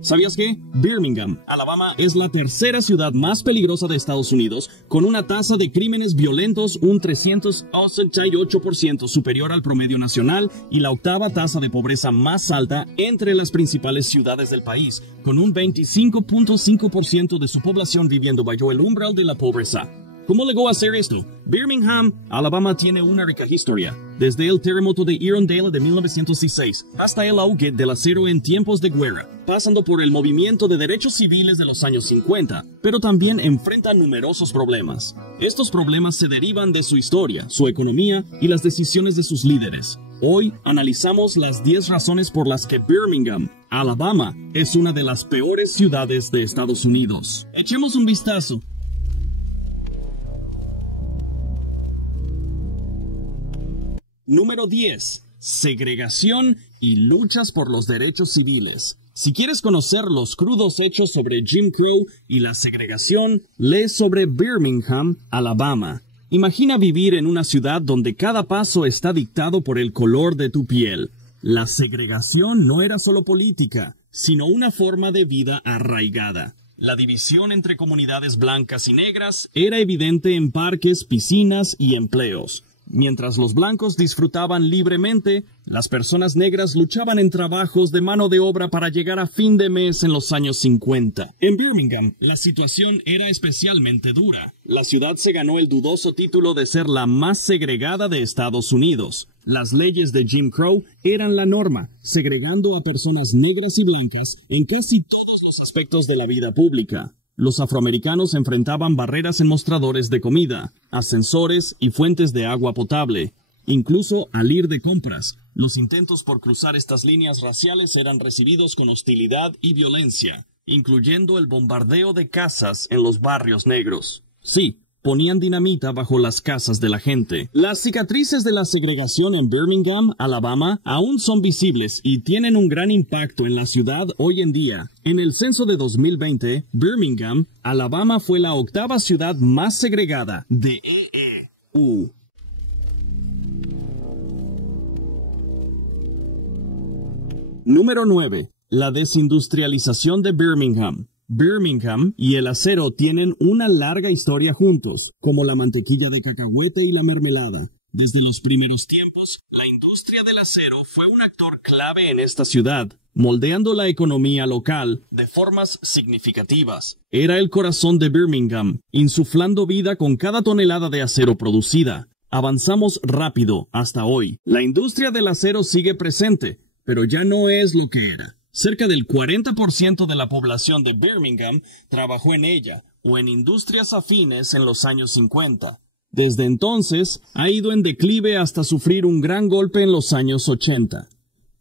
¿Sabías que Birmingham, Alabama, es la tercera ciudad más peligrosa de Estados Unidos, con una tasa de crímenes violentos un 388% superior al promedio nacional y la octava tasa de pobreza más alta entre las principales ciudades del país, con un 25.5% de su población viviendo bajo el umbral de la pobreza? ¿Cómo llegó a hacer esto? Birmingham, Alabama tiene una rica historia, desde el terremoto de Irondale de 1906 hasta el auge del acero en tiempos de guerra, pasando por el movimiento de derechos civiles de los años 50, pero también enfrenta numerosos problemas. Estos problemas se derivan de su historia, su economía y las decisiones de sus líderes. Hoy analizamos las 10 razones por las que Birmingham, Alabama, es una de las peores ciudades de Estados Unidos. Echemos un vistazo. Número 10. Segregación y luchas por los derechos civiles. Si quieres conocer los crudos hechos sobre Jim Crow y la segregación, lee sobre Birmingham, Alabama. Imagina vivir en una ciudad donde cada paso está dictado por el color de tu piel. La segregación no era solo política, sino una forma de vida arraigada. La división entre comunidades blancas y negras era evidente en parques, piscinas y empleos. Mientras los blancos disfrutaban libremente, las personas negras luchaban en trabajos de mano de obra para llegar a fin de mes en los años 50. En Birmingham, la situación era especialmente dura. La ciudad se ganó el dudoso título de ser la más segregada de Estados Unidos. Las leyes de Jim Crow eran la norma, segregando a personas negras y blancas en casi todos los aspectos de la vida pública. Los afroamericanos enfrentaban barreras en mostradores de comida, ascensores y fuentes de agua potable. Incluso al ir de compras, los intentos por cruzar estas líneas raciales eran recibidos con hostilidad y violencia, incluyendo el bombardeo de casas en los barrios negros. Sí, ponían dinamita bajo las casas de la gente. Las cicatrices de la segregación en Birmingham, Alabama, aún son visibles y tienen un gran impacto en la ciudad hoy en día. En el censo de 2020, Birmingham, Alabama fue la octava ciudad más segregada de EU. Número 9. La desindustrialización de Birmingham. Birmingham y el acero tienen una larga historia juntos, como la mantequilla de cacahuete y la mermelada. Desde los primeros tiempos, la industria del acero fue un actor clave en esta ciudad, moldeando la economía local de formas significativas. Era el corazón de Birmingham, insuflando vida con cada tonelada de acero producida. Avanzamos rápido hasta hoy. La industria del acero sigue presente, pero ya no es lo que era. Cerca del 40% de la población de Birmingham trabajó en ella o en industrias afines en los años 50. Desde entonces, ha ido en declive hasta sufrir un gran golpe en los años 80.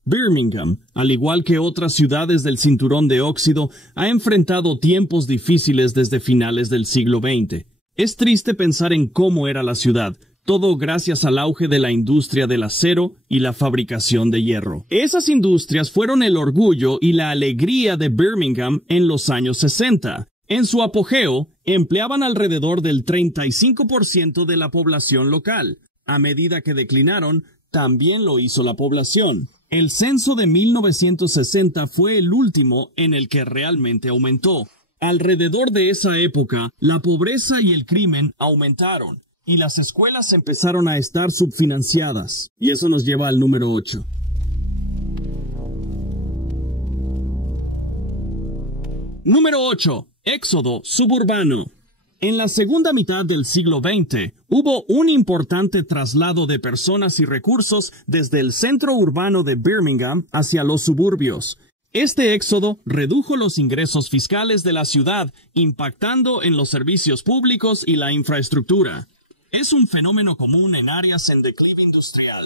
Birmingham, al igual que otras ciudades del cinturón de óxido, ha enfrentado tiempos difíciles desde finales del siglo XX. Es triste pensar en cómo era la ciudad, todo gracias al auge de la industria del acero y la fabricación de hierro. Esas industrias fueron el orgullo y la alegría de Birmingham en los años 60. En su apogeo, empleaban alrededor del 35% de la población local. A medida que declinaron, también lo hizo la población. El censo de 1960 fue el último en el que realmente aumentó. Alrededor de esa época, la pobreza y el crimen aumentaron. Y las escuelas empezaron a estar subfinanciadas. Y eso nos lleva al número 8. Número 8. Éxodo suburbano. En la segunda mitad del siglo XX, hubo un importante traslado de personas y recursos desde el centro urbano de Birmingham hacia los suburbios. Este éxodo redujo los ingresos fiscales de la ciudad, impactando en los servicios públicos y la infraestructura. Es un fenómeno común en áreas en declive industrial.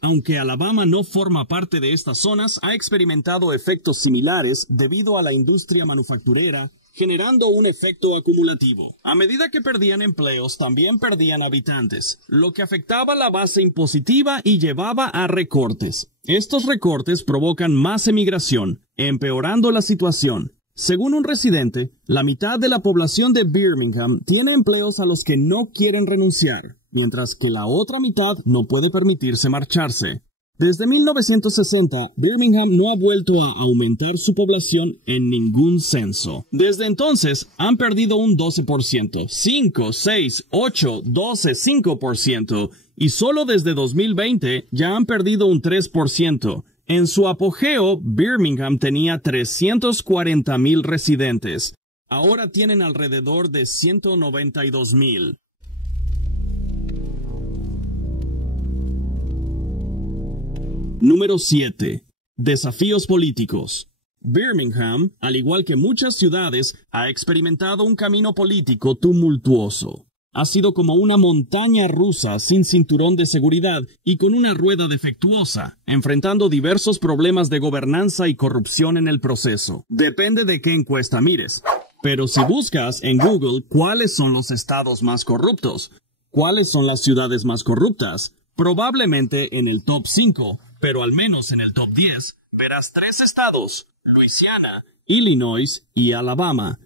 Aunque Alabama no forma parte de estas zonas, ha experimentado efectos similares debido a la industria manufacturera, generando un efecto acumulativo. A medida que perdían empleos, también perdían habitantes, lo que afectaba la base impositiva y llevaba a recortes. Estos recortes provocan más emigración, empeorando la situación. Según un residente, la mitad de la población de Birmingham tiene empleos a los que no quieren renunciar, mientras que la otra mitad no puede permitirse marcharse. Desde 1960, Birmingham no ha vuelto a aumentar su población en ningún censo. Desde entonces, han perdido un 12%, 5, 6, 8, 12, 5%, y solo desde 2020 ya han perdido un 3%. En su apogeo, Birmingham tenía 340,000 residentes. Ahora tienen alrededor de 192,000. Número 7. Desafíos políticos. Birmingham, al igual que muchas ciudades, ha experimentado un camino político tumultuoso. Ha sido como una montaña rusa sin cinturón de seguridad y con una rueda defectuosa, enfrentando diversos problemas de gobernanza y corrupción en el proceso. Depende de qué encuesta mires. Pero si buscas en Google cuáles son los estados más corruptos, cuáles son las ciudades más corruptas, probablemente en el top 5, pero al menos en el top 10, verás 3 estados, Luisiana, Illinois y Alabama.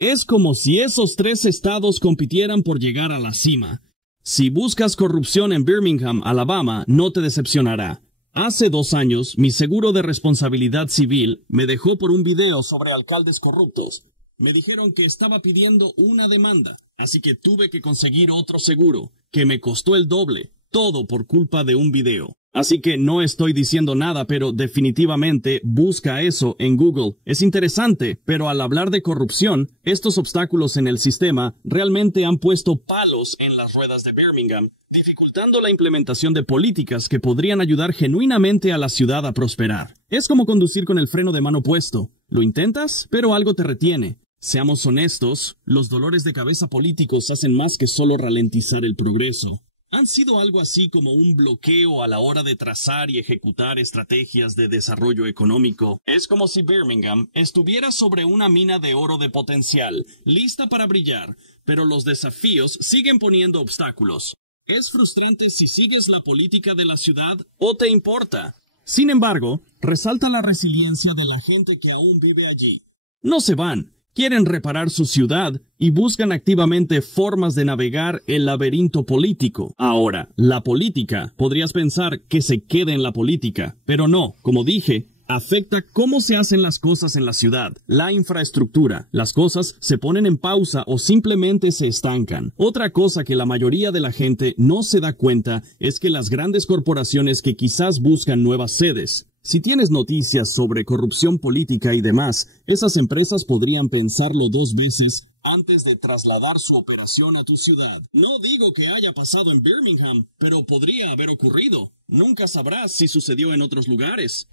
Es como si esos 3 estados compitieran por llegar a la cima. Si buscas corrupción en Birmingham, Alabama, no te decepcionará. Hace 2 años, mi seguro de responsabilidad civil me dejó por un video sobre alcaldes corruptos. Me dijeron que estaba pidiendo una demanda, así que tuve que conseguir otro seguro, que me costó el doble, todo por culpa de un video. Así que no estoy diciendo nada, pero definitivamente busca eso en Google. Es interesante, pero al hablar de corrupción, estos obstáculos en el sistema realmente han puesto palos en las ruedas de Birmingham, dificultando la implementación de políticas que podrían ayudar genuinamente a la ciudad a prosperar. Es como conducir con el freno de mano puesto. Lo intentas, pero algo te retiene. Seamos honestos, los dolores de cabeza políticos hacen más que solo ralentizar el progreso. Han sido algo así como un bloqueo a la hora de trazar y ejecutar estrategias de desarrollo económico. Es como si Birmingham estuviera sobre una mina de oro de potencial, lista para brillar, pero los desafíos siguen poniendo obstáculos. ¿Es frustrante si sigues la política de la ciudad o te importa? Sin embargo, resalta la resiliencia de la gente que aún vive allí. No se van. Quieren reparar su ciudad y buscan activamente formas de navegar el laberinto político. Ahora, la política, podrías pensar que se quede en la política, pero no, como dije, afecta cómo se hacen las cosas en la ciudad, la infraestructura. Las cosas se ponen en pausa o simplemente se estancan. Otra cosa que la mayoría de la gente no se da cuenta es que las grandes corporaciones que quizás buscan nuevas sedes. Si tienes noticias sobre corrupción política y demás, esas empresas podrían pensarlo 2 veces antes de trasladar su operación a tu ciudad. No digo que haya pasado en Birmingham, pero podría haber ocurrido. Nunca sabrás si sucedió en otros lugares.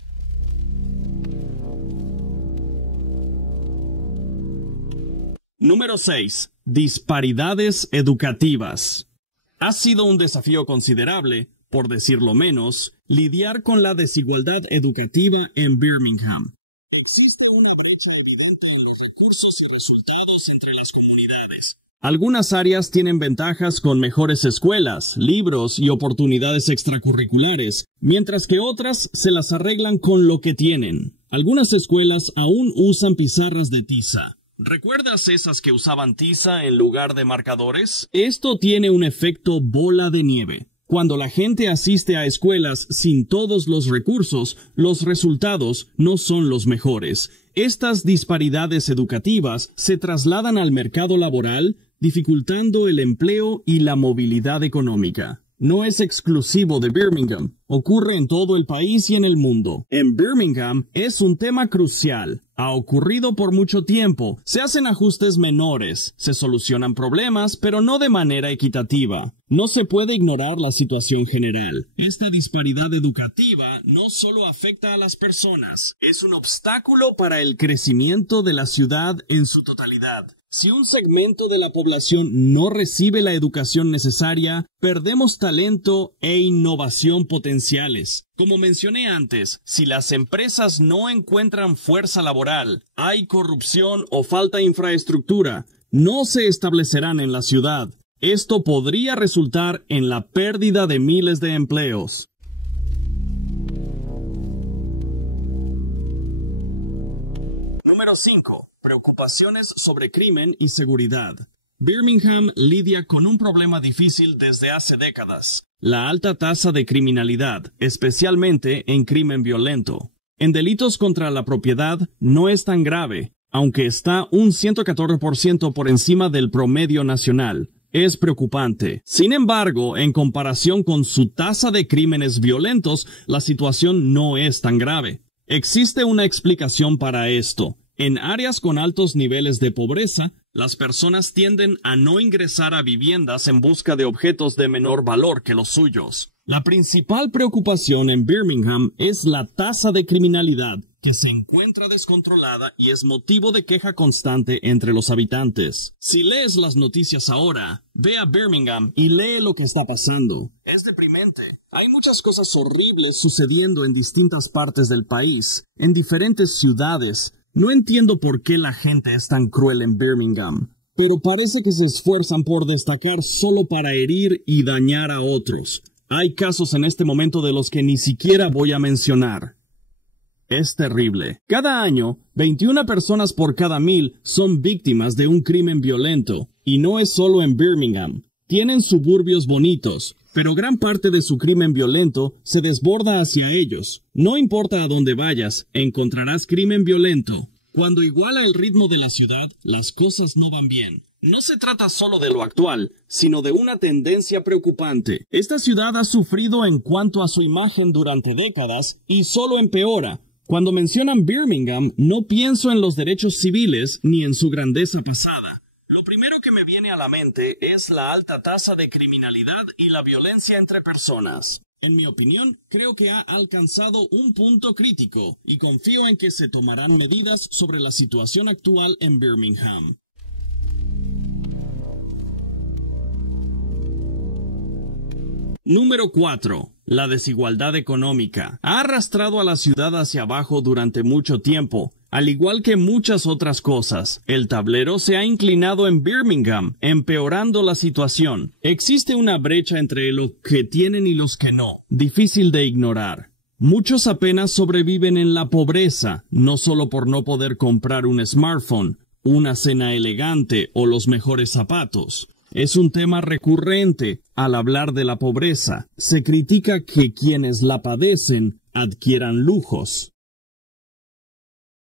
Número 6. Disparidades educativas. Ha sido un desafío considerable, por decirlo menos, lidiar con la desigualdad educativa en Birmingham. Existe una brecha evidente en los recursos y resultados entre las comunidades. Algunas áreas tienen ventajas con mejores escuelas, libros y oportunidades extracurriculares, mientras que otras se las arreglan con lo que tienen. Algunas escuelas aún usan pizarras de tiza. ¿Recuerdas esas que usaban tiza en lugar de marcadores? Esto tiene un efecto bola de nieve. Cuando la gente asiste a escuelas sin todos los recursos, los resultados no son los mejores. Estas disparidades educativas se trasladan al mercado laboral, dificultando el empleo y la movilidad económica. No es exclusivo de Birmingham, ocurre en todo el país y en el mundo. En Birmingham es un tema crucial. Ha ocurrido por mucho tiempo. Se hacen ajustes menores, se solucionan problemas, pero no de manera equitativa. No se puede ignorar la situación general. Esta disparidad educativa no solo afecta a las personas, es un obstáculo para el crecimiento de la ciudad en su totalidad. Si un segmento de la población no recibe la educación necesaria, perdemos talento e innovación potenciales. Como mencioné antes, si las empresas no encuentran fuerza laboral, hay corrupción o falta de infraestructura, no se establecerán en la ciudad. Esto podría resultar en la pérdida de miles de empleos. Número 5. Preocupaciones sobre crimen y seguridad. Birmingham lidia con un problema difícil desde hace décadas. la alta tasa de criminalidad, especialmente en crimen violento. En delitos contra la propiedad no es tan grave, aunque está un 114% por encima del promedio nacional. Es preocupante. Sin embargo, en comparación con su tasa de crímenes violentos, la situación no es tan grave. Existe una explicación para esto. En áreas con altos niveles de pobreza, las personas tienden a no ingresar a viviendas en busca de objetos de menor valor que los suyos. La principal preocupación en Birmingham es la tasa de criminalidad, que se encuentra descontrolada y es motivo de queja constante entre los habitantes. Si lees las noticias ahora, ve a Birmingham y lee lo que está pasando. Es deprimente. Hay muchas cosas horribles sucediendo en distintas partes del país, en diferentes ciudades. No entiendo por qué la gente es tan cruel en Birmingham, pero parece que se esfuerzan por destacar solo para herir y dañar a otros. Hay casos en este momento de los que ni siquiera voy a mencionar. Es terrible. Cada año, 21 personas por cada 1000 son víctimas de un crimen violento, y no es solo en Birmingham. Tienen suburbios bonitos, pero gran parte de su crimen violento se desborda hacia ellos. No importa a dónde vayas, encontrarás crimen violento. Cuando iguala el ritmo de la ciudad, las cosas no van bien. No se trata solo de lo actual, sino de una tendencia preocupante. Esta ciudad ha sufrido en cuanto a su imagen durante décadas y solo empeora. Cuando mencionan Birmingham, no pienso en los derechos civiles ni en su grandeza pasada. Lo primero que me viene a la mente es la alta tasa de criminalidad y la violencia entre personas. En mi opinión, creo que ha alcanzado un punto crítico y confío en que se tomarán medidas sobre la situación actual en Birmingham. Número 4. La desigualdad económica. Ha arrastrado a la ciudad hacia abajo durante mucho tiempo. Al igual que muchas otras cosas, el tablero se ha inclinado en Birmingham, empeorando la situación. Existe una brecha entre los que tienen y los que no, difícil de ignorar. Muchos apenas sobreviven en la pobreza, no solo por no poder comprar un smartphone, una cena elegante o los mejores zapatos. Es un tema recurrente al hablar de la pobreza. Se critica que quienes la padecen adquieran lujos.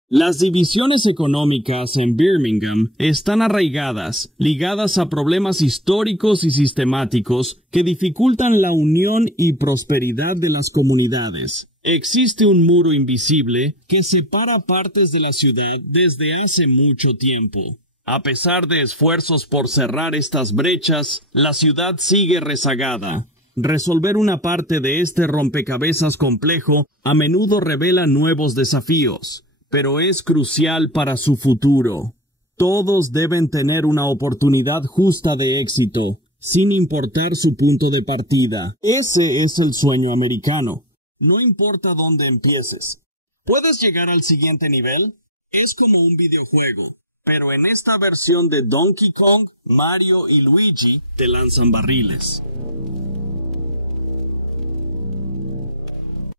Las divisiones económicas en Birmingham están arraigadas, ligadas a problemas históricos y sistemáticos que dificultan la unión y prosperidad de las comunidades. Existe un muro invisible que separa partes de la ciudad desde hace mucho tiempo. A pesar de esfuerzos por cerrar estas brechas, la ciudad sigue rezagada. Resolver una parte de este rompecabezas complejo a menudo revela nuevos desafíos, pero es crucial para su futuro. Todos deben tener una oportunidad justa de éxito, sin importar su punto de partida. Ese es el sueño americano. No importa dónde empieces. ¿Puedes llegar al siguiente nivel? Es como un videojuego. Pero en esta versión de Donkey Kong, Mario y Luigi te lanzan barriles.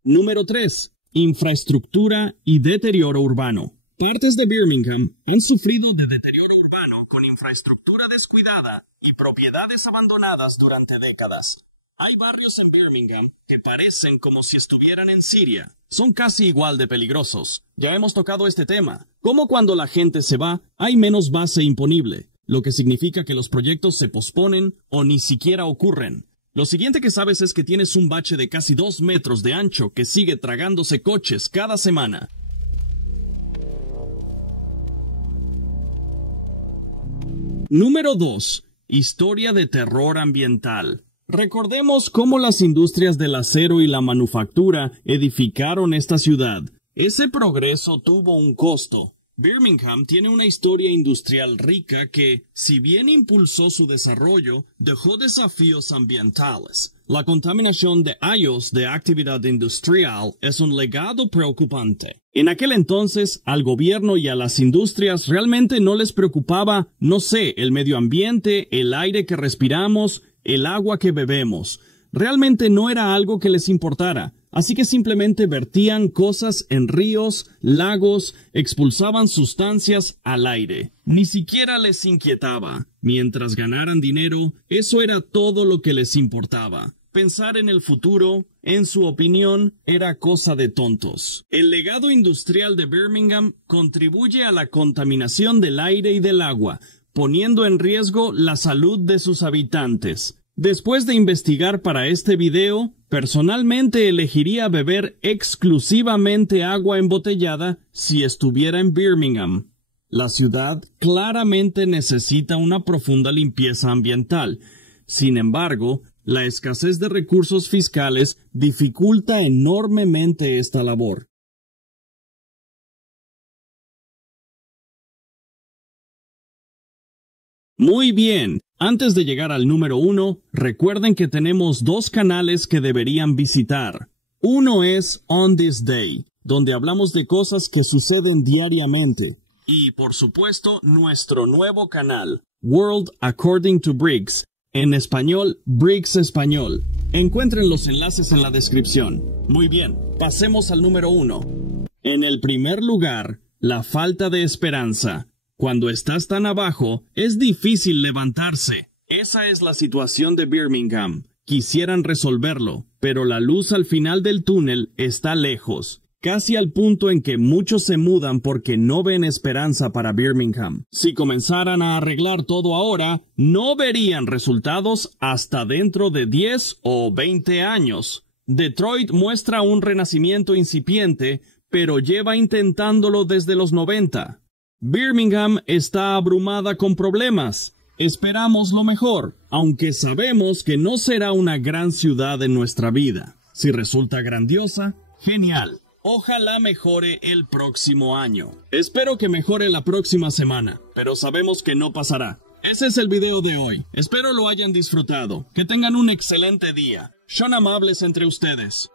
Número 3. Infraestructura y deterioro urbano. Partes de Birmingham han sufrido de deterioro urbano con infraestructura descuidada y propiedades abandonadas durante décadas. Hay barrios en Birmingham que parecen como si estuvieran en Siria. Son casi igual de peligrosos. Ya hemos tocado este tema. Como cuando la gente se va, hay menos base imponible, lo que significa que los proyectos se posponen o ni siquiera ocurren. Lo siguiente que sabes es que tienes un bache de casi 2 metros de ancho que sigue tragándose coches cada semana. Número 2. Historia de terror ambiental. Recordemos cómo las industrias del acero y la manufactura edificaron esta ciudad. Ese progreso tuvo un costo. Birmingham tiene una historia industrial rica que, si bien impulsó su desarrollo, dejó desafíos ambientales. La contaminación de años de actividad industrial es un legado preocupante. En aquel entonces, al gobierno y a las industrias realmente no les preocupaba, el medio ambiente, el aire que respiramos, el agua que bebemos. Realmente no era algo que les importara, así que simplemente vertían cosas en ríos, lagos, expulsaban sustancias al aire. Ni siquiera les inquietaba. Mientras ganaran dinero, eso era todo lo que les importaba. Pensar en el futuro, en su opinión, era cosa de tontos. El legado industrial de Birmingham contribuye a la contaminación del aire y del agua, poniendo en riesgo la salud de sus habitantes. Después de investigar para este video, personalmente elegiría beber exclusivamente agua embotellada si estuviera en Birmingham. La ciudad claramente necesita una profunda limpieza ambiental. Sin embargo, la escasez de recursos fiscales dificulta enormemente esta labor. Muy bien, antes de llegar al número 1, recuerden que tenemos 2 canales que deberían visitar. Uno es On This Day, donde hablamos de cosas que suceden diariamente. Y, por supuesto, nuestro nuevo canal, World According to Briggs, en español, Briggs Español. Encuentren los enlaces en la descripción. Muy bien, pasemos al número 1. En el primer lugar, la falta de esperanza. Cuando estás tan abajo, es difícil levantarse. Esa es la situación de Birmingham. Quisieran resolverlo, pero la luz al final del túnel está lejos. Casi al punto en que muchos se mudan porque no ven esperanza para Birmingham. Si comenzaran a arreglar todo ahora, no verían resultados hasta dentro de 10 o 20 años. Detroit muestra un renacimiento incipiente, pero lleva intentándolo desde los 90. Birmingham está abrumada con problemas. Esperamos lo mejor, aunque sabemos que no será una gran ciudad en nuestra vida. Si resulta grandiosa, genial. Ojalá mejore el próximo año. Espero que mejore la próxima semana, pero sabemos que no pasará. Ese es el video de hoy. Espero lo hayan disfrutado. Que tengan un excelente día. Son amables entre ustedes.